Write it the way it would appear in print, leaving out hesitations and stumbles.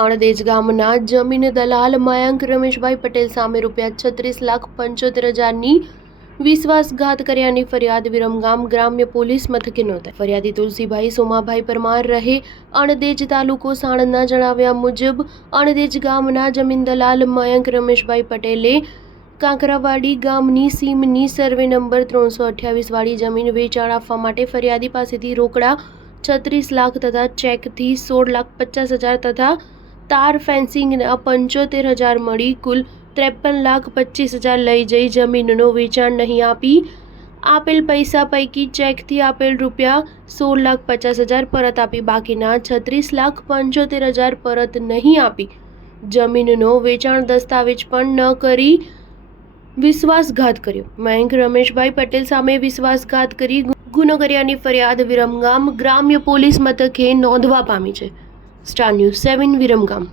અણદેજ ગામના જમીન દલાલ મયંક રમેશભાઈ પટેલ સામે ₹36,75,000ની વિશ્વાસઘાત કર્યાની ફરિયાદ વિરમગામ ગ્રામ્ય પોલીસ મથકે નોંધાઈ। ફરિયાદી તુલસીભાઈ સોમાભાઈ પરમાર રહે અણદેજ તાલુકો સાણંદના જણાવ્યા મુજબ અણદેજ ગામના જમીન દલાલ મયંક રમેશભાઈ પટેલે કાંકરાવાડી ગામની સીમની સર્વે નંબર 328 વાળી જમીન વેચાણ આપવા માટે ફરિયાદી પાસેથી રોકડા 36 લાખ તથા ચેકથી 16,50,000 તથા તાર ફેન્સિંગના 75,000 મળી કુલ 53,25,000 લઈ જઈ જમીનનો વેચાણ નહીં આપી આપેલ પૈસા પૈકી ચેકથી આપેલ ₹16,50,000 પરત આપી બાકીના 36,75,000 પરત નહીં આપી જમીનનો વેચાણ દસ્તાવેજ પણ ન કરી વિશ્વાસઘાત કર્યો। મયંક રમેશભાઈ પટેલ સામે વિશ્વાસઘાત કરી ગુનો કર્યાની ફરિયાદ વિરમગામ ગ્રામ્ય પોલીસ મથકે નોંધવા પામી છે। Star news 7 Viramgam.